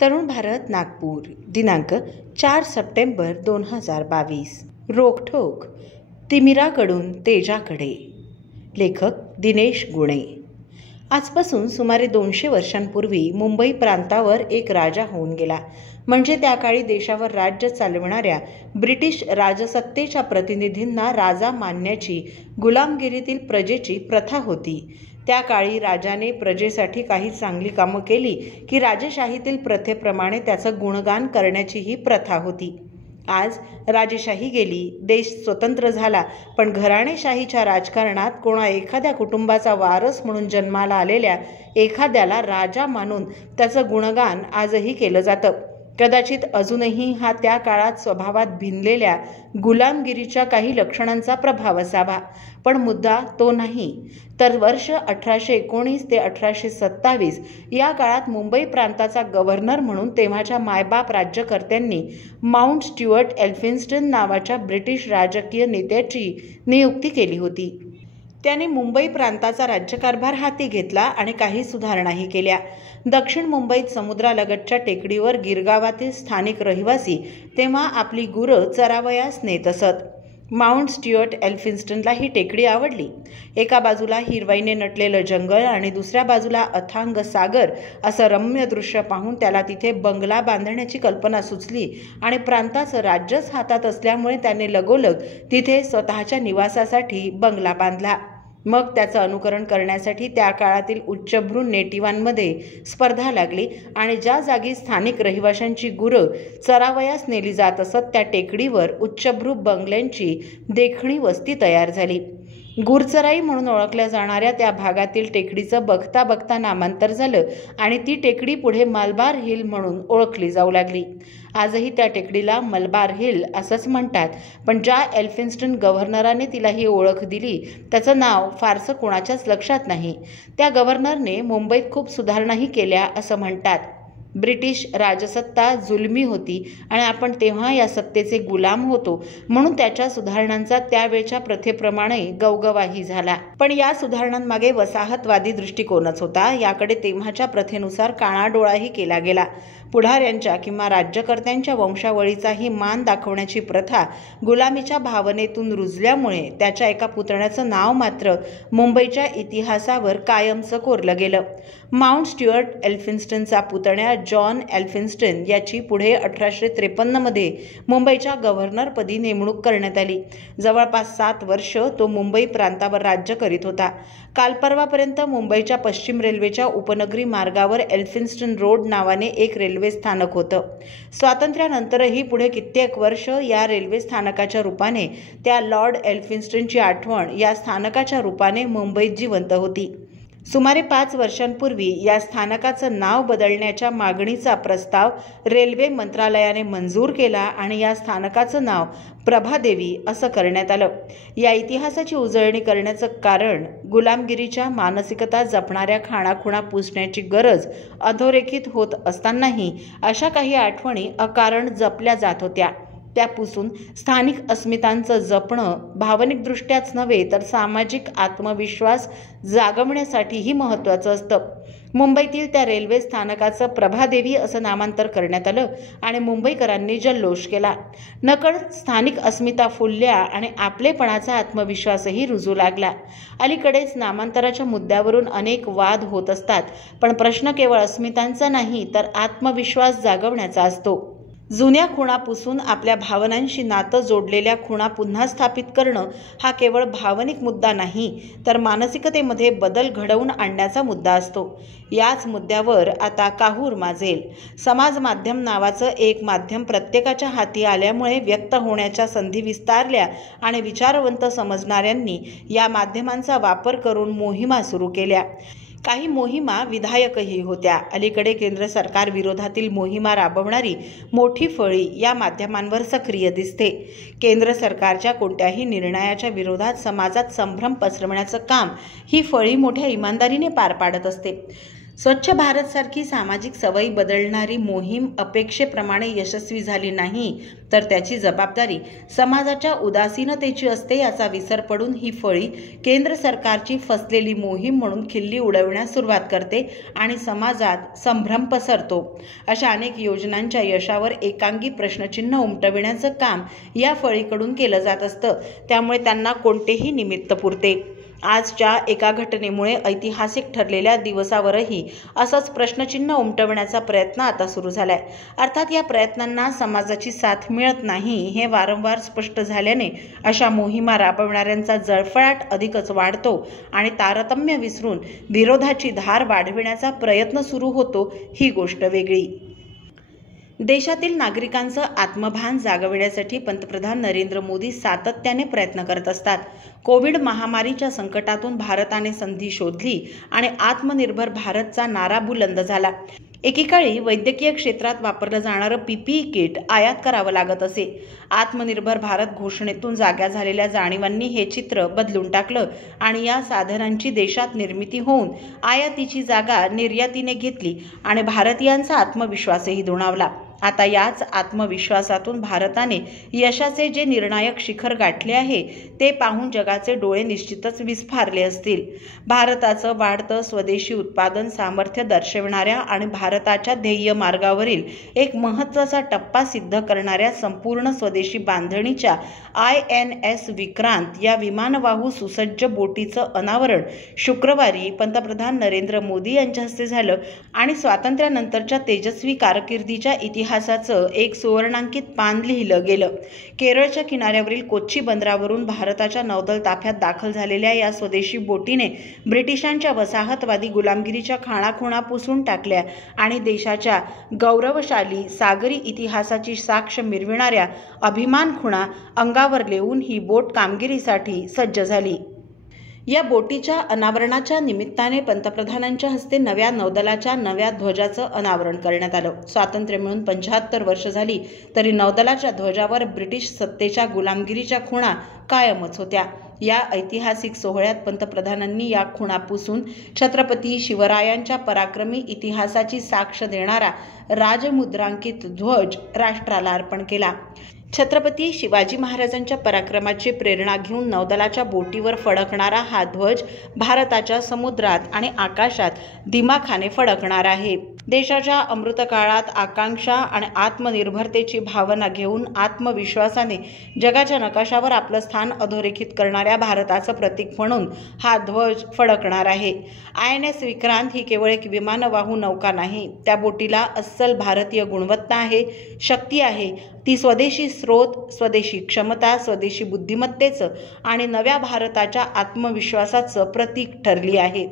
तरुण भारत नागपूर दिनांक 4 सप्टेंबर 2022। रोखठोक तिमिराकडून तेजाकडे। लेखक दिनेश गुणे। आजपासून सुमारे 200 वर्षांपूर्वी मुंबई प्रांतावर एक राजा होऊन गेला। म्हणजे त्या काळी देशावर राज्य चालविणाऱ्या ब्रिटिश राजसत्तेच्या प्रतिनिधींना राजा मानण्याची गुलामगिरीतील प्रजेची प्रथा होती। त्या काळी राजाने प्रजेसाठी काही चांगली कामं केली की राजेशाहीतील प्रथेप्रमाणे त्याचं गुणगान करण्याची ही प्रथा होती। आज राजेशाही गेली, देश स्वतंत्र झाला, पण घराणेशाहीच्या राजकारणात कोणा एखाद्या कुटुंबाचा वारस म्हणून जन्माला आलेल्या एखाद्याला राजा मानून त्याचं गुणगान आजही केलं जातं। कदाचित अजूनही हा त्या काळात स्वभावात भिनलेल्या गुलामगिरीच्या काही लक्षणांचा प्रभाव असावा, पण मुद्दा तो नाही। तर वर्ष 1819 ते 1827 या काळात मुंबई प्रांताचा गव्हर्नर म्हणून तेव्हाच्या मायबाप राज्यकर्त्यांनी माउंट स्ट्युअर्ट एल्फिन्स्टन नावाच्या ब्रिटिश राजकीय नेत्याची नियुक्ती केली होती। त्याने मुंबई प्रांताचा राज्यकारभार हाती घेतला आणि काही सुधारणाही केल्या। दक्षिण मुंबईत समुद्रालगतच्या टेकडीवर गिरगावातील स्थानिक रहिवासी तेव्हा आपली गुरं चरावयास नेत असत। माउंट स्ट्युअर्ट एल्फिन्स्टनला ही टेकडी आवडली। एका बाजूला हिरवाईने नटलेलं जंगल आणि दुसऱ्या बाजूला अथांग सागर असं रम्य दृश्य पाहून त्याला तिथे बंगला बांधण्याची कल्पना सुचली आणि प्रांताचं राज्यच हातात असल्यामुळे त्याने लगोलग तिथे स्वतःच्या निवासासाठी बंगला बांधला। मग त्याचं अनुकरण करण्यासाठी त्या काळातील उच्चभ्रू नेटिवांमध्ये स्पर्धा लागली आणि ज्या जागी स्थानिक रहिवाशांची गुरं चरावयास नेली जात असत त्या टेकडीवर उच्चभ्रू बंगल्यांची देखणी वस्ती तयार झाली। गुरचराई म्हणून ओळखल्या जाणाऱ्या त्या भागातील टेकडीचं बघता बघता नामांतर झालं आणि ती टेकडी पुढे मलबार हिल म्हणून ओळखली जाऊ लागली। आजही त्या टेकडीला मलबार हिल असंच म्हणतात, पण ज्या एल्फिन्स्टन गव्हर्नराने तिला ही ओळख दिली त्याचं नाव फारसं कोणाच्याच लक्षात नाही। त्या गव्हर्नरने मुंबईत खूप सुधारणाही केल्या असं म्हणतात। ब्रिटिश राजसत्ता जुलमी होती आणि आपण तेव्हा या सत्तेचे गुलाम होतो, म्हणून त्याच्या सुधारणांचा त्यावेळच्या प्रथेप्रमाणे गवगवाही झाला। पण या सुधारणांमागे वसाहतवादी दृष्टिकोनच होता। याकडे तेव्हाच्या प्रथेनुसार कानाडोळाही केला गेला। पुढाऱ्यांच्या किंवा राज्यकर्त्यांच्या वंशावळीचाही मान दाखवण्याची प्रथा गुलामीच्या भावनेतून रुजल्यामुळे त्याच्या एका पुतण्याचं नाव मात्र मुंबईच्या इतिहासावर कायमचं कोरलं गेलं। माउंट स्ट्युअर्ट एल्फिन्स्टनचा पुतण्या जॉन एल्फिन्स्टन याची पुढे 1853 मध्ये मुंबईच्या गव्हर्नरपदी नेमणूक करण्यात आली। जवळपास 7 वर्ष तो मुंबई प्रांतावर राज्य करीत होता। कालपरवापर्यंत मुंबईच्या पश्चिम रेल्वेच्या उपनगरी मार्गावर एल्फिन्स्टन रोड नावाने एक रेल्वे स्थानक होतं। स्वातंत्र्यानंतरही पुढे कित्येक वर्ष या रेल्वे स्थानकाच्या रूपाने त्या लॉर्ड एल्फिन्स्टनची आठवण या स्थानकाच्या रूपाने मुंबईत जिवंत होती। सुमारे 5 वर्षांपूर्वी या स्थानकाचं नाव बदलण्याच्या मागणीचा प्रस्ताव रेल्वे मंत्रालयाने मंजूर केला आणि या स्थानकाचं नाव प्रभादेवी असं करण्यात आलं। या इतिहासाची उजळणी करण्याचं कारण गुलामगिरीच्या मानसिकता जपणाऱ्या खाणाखुणा पुसण्याची गरज अधोरेखित होत असतानाही अशा काही आठवणी अकारण जपल्या जात होत्या। त्या पुसून स्थानिक अस्मितांचं जपणं भावनिकदृष्ट्याच नव्हे तर सामाजिक आत्मविश्वास जागवण्यासाठीही महत्त्वाचं असतं। मुंबईतील त्या रेल्वे स्थानकाचं प्रभादेवी असं नामांतर करण्यात आलं आणि मुंबईकरांनी जल्लोष केला। नकळत स्थानिक अस्मिता फुलल्या आणि आपलेपणाचा आत्मविश्वासही रुजू लागला। अलीकडेच नामांतराच्या मुद्द्यावरून अनेक वाद होत असतात, पण प्रश्न केवळ अस्मितांचा नाही तर आत्मविश्वास जागवण्याचा असतो। जुन्या खुणा पुसून आपल्या भावनांशी नातं जोडलेल्या खुणा पुन्हा स्थापित करणं हा केवळ भावनिक मुद्दा नाही तर मानसिकतेमध्ये बदल घडवून आणण्याचा मुद्दा असतो। याच मुद्द्यावर आता काहूर माजेल। समाज माध्यम नावाचं एक माध्यम प्रत्येकाच्या हाती आल्यामुळे व्यक्त होण्याच्या संधी विस्तारल्या आणि विचारवंत समजणाऱ्यांनी या माध्यमांचा वापर करून मोहिमा सुरू केल्या। काही मोहिमा विधायकही होत्या। अलीकडे केंद्र सरकार विरोधातील मोहिमा राबवणारी मोठी फळी या माध्यमांवर सक्रिय दिसते। केंद्र सरकारच्या कोणत्याही निर्णयाच्या विरोधात समाजात संभ्रम पसरवण्याचं काम ही फळी मोठ्या इमानदारीने पार पाडत असते। स्वच्छ भारतसारखी सामाजिक सवयी बदलणारी मोहीम अपेक्षेप्रमाणे यशस्वी झाली नाही तर त्याची जबाबदारी समाजाच्या उदासीनतेची असते याचा विसर पडून ही फळी केंद्र सरकारची फसलेली मोहीम म्हणून खिल्ली उडविण्यास सुरुवात करते आणि समाजात संभ्रम पसरतो। अशा अनेक योजनांच्या यशावर एकांगी प्रश्नचिन्ह उमटविण्याचं काम या फळीकडून केलं जात असतं, त्यामुळे त्यांना कोणतेही निमित्त पुरते। आजच्या एका घटनेमुळे ऐतिहासिक ठरलेल्या दिवसावरही असंच प्रश्नचिन्ह उमटवण्याचा प्रयत्न आता सुरू झालाय। अर्थात या प्रयत्नांना समाजाची साथ मिळत नाही हे वारंवार स्पष्ट झाल्याने अशा मोहिमा राबवणाऱ्यांचा जळफळाट अधिकच वाढतो आणि तारतम्य विसरून विरोधाची धार वाढविण्याचा प्रयत्न सुरू होतो ही गोष्ट वेगळी। देशातील नागरिकांचं आत्मभान जागविण्यासाठी पंतप्रधान नरेंद्र मोदी सातत्याने प्रयत्न करत असतात। कोविड महामारीच्या संकटातून भारताने संधी शोधली आणि आत्मनिर्भर भारतचा नारा बुलंद झाला। एकेकाळी वैद्यकीय क्षेत्रात वापरलं जाणारं PPE किट आयात करावं लागत असे। आत्मनिर्भर भारत घोषणेतून जाग्या झालेल्या जाणीवांनी हे चित्र बदलून टाकलं आणि या साधनांची देशात निर्मिती होऊन आयातीची जागा निर्यातीने घेतली आणि भारतीयांचा आत्मविश्वासही दुणावला। आता याच आत्मविश्वासातून भारताने यशाचे जे निर्णायक शिखर गाठले आहे ते पाहून जगाचे डोळे निश्चितच विस्फारले असतील। भारताचं वाढतं स्वदेशी उत्पादन सामर्थ्य दर्शविणाऱ्या आणि भारताच्या ध्येय मार्गावरील एक महत्त्वाचा टप्पा सिद्ध करणाऱ्या संपूर्ण स्वदेशी बांधणीच्या INS विक्रांत या विमानवाहू सुसज्ज बोटीचं अनावरण शुक्रवारी पंतप्रधान नरेंद्र मोदी यांच्या हस्ते झालं आणि स्वातंत्र्यानंतरच्या तेजस्वी कारकिर्दीच्या इतिहासाचं एक सुवर्णांकित पान लिहिलं गेलं। केरळच्या किनाऱ्यावरील कोच्ची बंदरावरून भारताच्या नौदल ताफ्यात दाखल झालेल्या या स्वदेशी बोटीने ब्रिटिशांच्या वसाहतवादी गुलामगिरीच्या खाणाखुणा पुसून टाकल्या आणि देशाच्या गौरवशाली सागरी इतिहासाची साक्ष मिरविणाऱ्या अभिमान खुणा अंगावर लेवून ही बोट कामगिरीसाठी सज्ज झाली। या बोटीच्या अनावरणाच्या निमित्ताने पंतप्रधानांच्या हस्ते नव्या नौदलाच्या नव्या ध्वजाचं अनावरण करण्यात आलं। स्वातंत्र्य मिळून 75 वर्ष झाली तरी नौदलाच्या ध्वजावर ब्रिटिश सत्तेच्या गुलामगिरीच्या खुणा कायमच होत्या। या ऐतिहासिक सोहळ्यात पंतप्रधानांनी या खुणा पुसून छत्रपती शिवरायांच्या पराक्रमी इतिहासाची साक्ष देणारा राजमुद्रांकित ध्वज राष्ट्राला अर्पण केला। छत्रपती शिवाजी महाराजांच्या पराक्रमाची प्रेरणा घेऊन नौदलाच्या बोटीवर फडकणारा हा ध्वज भारताच्या समुद्रात आणि आकाशात दिमाखाने फडकणार आहे। देशाच्या अमृतकाळात आकांक्षा आणि आत्मनिर्भरतेची भावना घेऊन आत्मविश्वासाने जगाच्या नकाशावर आपलं स्थान अधोरेखित करणाऱ्या भारताचं प्रतीक म्हणून हा ध्वज फडकणार आहे। INS विक्रांत ही केवळ एक विमानवाहू नौका नाही, त्या बोटीला अस्सल भारतीय गुणवत्ता आहे, शक्ती आहे। ती स्वदेशी स्रोत, स्वदेशी क्षमता, स्वदेशी बुद्धिमत्तेचं आणि नव्या भारताच्या आत्मविश्वासाचं प्रतीक ठरली आहे।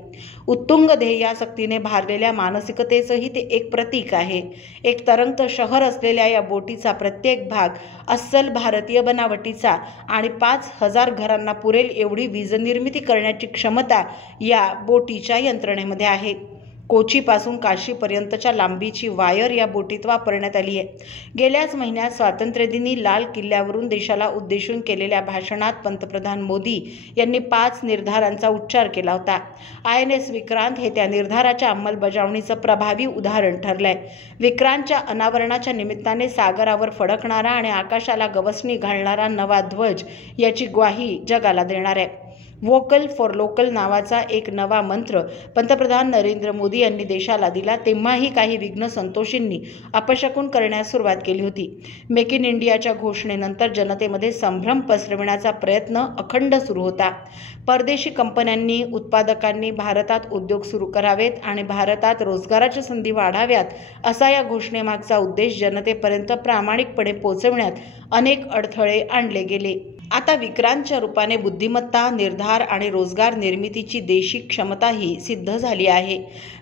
उत्तुंग ध्येयासक्तीने भारलेल्या मानसिकतेचंही ते एक प्रतीक आहे। एक तरंगत शहर असलेल्या या बोटीचा प्रत्येक भाग अस्सल भारतीय बनावटीचा आणि 5000 घरांना पुरेल एवढी वीज निर्मिती करण्याची क्षमता या बोटीच्या यंत्रणेमध्ये आहे। कोचीपासून काशीपर्यंतच्या लांबीची वायर या बोटीत वापरण्यात आली आहे। गेल्याच महिन्यात स्वातंत्र्यदिनी लाल किल्ल्यावरून देशाला उद्देशून केलेल्या भाषणात पंतप्रधान मोदी यांनी 5 निर्धारांचा उच्चार केला होता। INS विक्रांत हे त्या निर्धाराच्या अंमलबजावणीचं प्रभावी उदाहरण ठरलंय। विक्रांतच्या अनावरणाच्या निमित्ताने सागरावर फडकणारा आणि आकाशाला गवसणी घालणारा नवा ध्वज याची ग्वाही जगाला देणार आहे। वोकल फॉर लोकल नावाचा एक नवा मंत्र पंतप्रधान नरेंद्र मोदी यांनी देशाला दिला तेव्हाही काही विघ्न संतोषींनी अपशकुन करण्यास सुरुवात केली होती। मेक इन इंडियाच्या घोषणेनंतर जनतेमध्ये संभ्रम पसरविण्याचा प्रयत्न अखंड सुरू होता। परदेशी कंपन्यांनी, उत्पादकांनी भारतात उद्योग सुरू करावेत आणि भारतात रोजगाराच्या संधी वाढाव्यात असा या घोषणेमागचा उद्देश जनतेपर्यंत प्रामाणिकपणे पोहोचवण्यात अनेक अडथळे आणले गेले। आता विक्रांतच्या रूपाने बुद्धिमत्ता, निर्धार आणि रोजगार निर्मितीची देशी क्षमताही सिद्ध झाली आहे।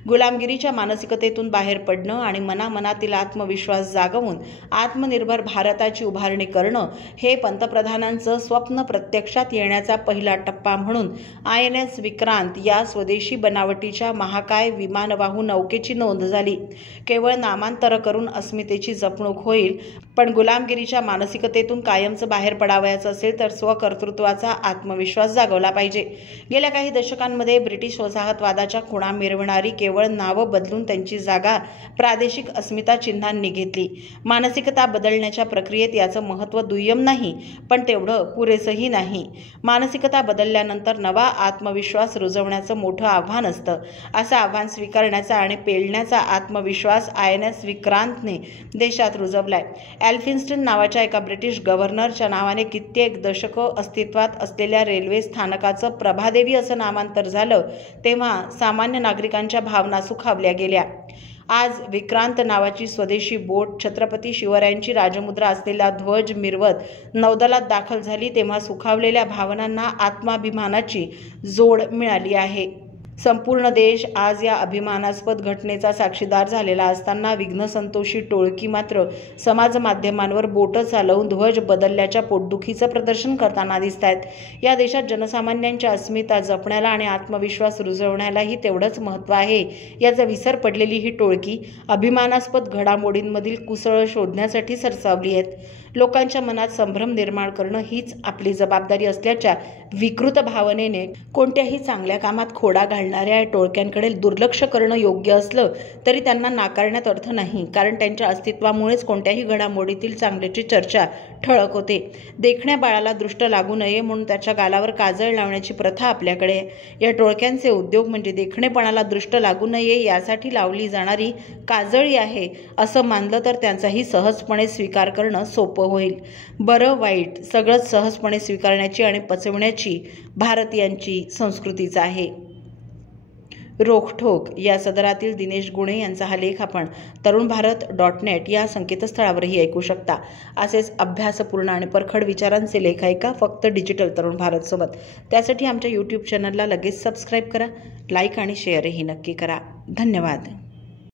गुलामगिरीच्या मानसिकतेतून बाहेर पडणं आणि मनामनातील आत्मविश्वास जागवून आत्मनिर्भर भारताची उभारणी करणं हे पंतप्रधानांचं स्वप्न प्रत्यक्षात येण्याचा पहिला टप्पा म्हणून INS विक्रांत या स्वदेशी बनावटीच्या महाकाय विमानवाहू नौकेची नोंद झाली। केवळ नामांतर करून अस्मितेची जपणूक होईल, पण गुलामगिरीच्या मानसिकतेतून कायमचं बाहेर पडावयाचं असेल तर तर स्वकर्तृत्वाचा आत्मविश्वास जागवला पाहिजे. गेल्या काही दशकांमध्ये ब्रिटिश वसाहतवादाच्या खुणा मिरवणारी केवळ नावं बदलून त्यांची जागा प्रादेशिक अस्मिता चिन्हांनी घेतली. मानसिकता बदलण्याच्या प्रक्रियेत याचं महत्त्व दुय्यम नाही, पण तेवढं पुरेसंही नाही. मानसिकता बदलल्यानंतर नवा आत्मविश्वास रुजवण्याचं मोठं आव्हान असतं. असं आव्हान स्वीकारण्याचा आणि पेलण्याचा आत्मविश्वास INS विक्रांतने देशात रुजवलाय. एल्फिन्स्टन नावाच्या एका ब्रिटिश गव्हर्नरच्या नावाने कित्येक दशकं अस्तित्वात असलेल्या रेल्वे स्थानकाचं प्रभादेवी असं नामांतर झालं तेव्हा सामान्य नागरिकांच्या भावना सुखावल्या गेल्या. आज विक्रांत नावाची स्वदेशी बोट छत्रपती शिवरायांची राजमुद्रा असलेला ध्वज मिरवत नौदलात दाखल झाली तेव्हा सुखावलेल्या भावनांना आत्माभिमानाची जोड मिळाली आहे. संपूर्ण देश आज या अभिमानास्पद घटनेचा साक्षीदार झालेला असताना विघ्नसंतोषी टोळकी मात्र समाज माध्यमांवर बोटं चालवून ध्वज बदलल्याच्या पोटदुखीचं प्रदर्शन करताना दिसत आहेत. या देशात जनसामान्यांच्या अस्मिता जपण्याला आणि आत्मविश्वास रुजवण्यालाही तेवढंच महत्त्व आहे. याचा विसर पडलेली ही टोळकी अभिमानास्पद घडामोडींमधील कुसळ शोधण्यासाठी सरसावली आहेत. लोकांच्या मनात संभ्रम निर्माण करणं हीच आपली जबाबदारी असल्याच्या विकृत भावनेने कोणत्याही चांगल्या कामात खोडा घालणाऱ्या या टोळक्यांकडे दुर्लक्ष करणं योग्य असलं तरी त्यांना नाकारण्यात अर्थ नाही, कारण त्यांच्या अस्तित्वामुळेच कोणत्याही घडामोडीतील चांगल्याची चर्चा ठळक होते. देखण्या बाळाला दृष्ट लागू नये म्हणून त्याच्या गालावर काजळ लावण्याची प्रथा आपल्याकडे आहे. या टोळक्यांचे उद्योग म्हणजे देखणेपणाला दृष्ट लागू नये यासाठी लावली जाणारी काजळी आहे असं मानलं तर त्यांचाही सहजपणे स्वीकार करणं सोपं होईल. बरं वाईट सगळंच सहजपणे स्वीकारण्याची आणि पचवण्याची भारतीयांची संस्कृतीच आहे. रोखठोक या सदरातील दिनेश गुणे यांचा हा लेख आपण तरुणभारत.net या संकेतस्थळावरही ऐकू शकता. असेच अभ्यासपूर्ण आणि परखड विचारांचे लेख ऐका फक्त डिजिटल तरुण भारत सोबत. त्यासाठी आमच्या YouTube चॅनलला लगेच सबस्क्राईब करा, लाईक आणि शेअरही नक्की करा. धन्यवाद.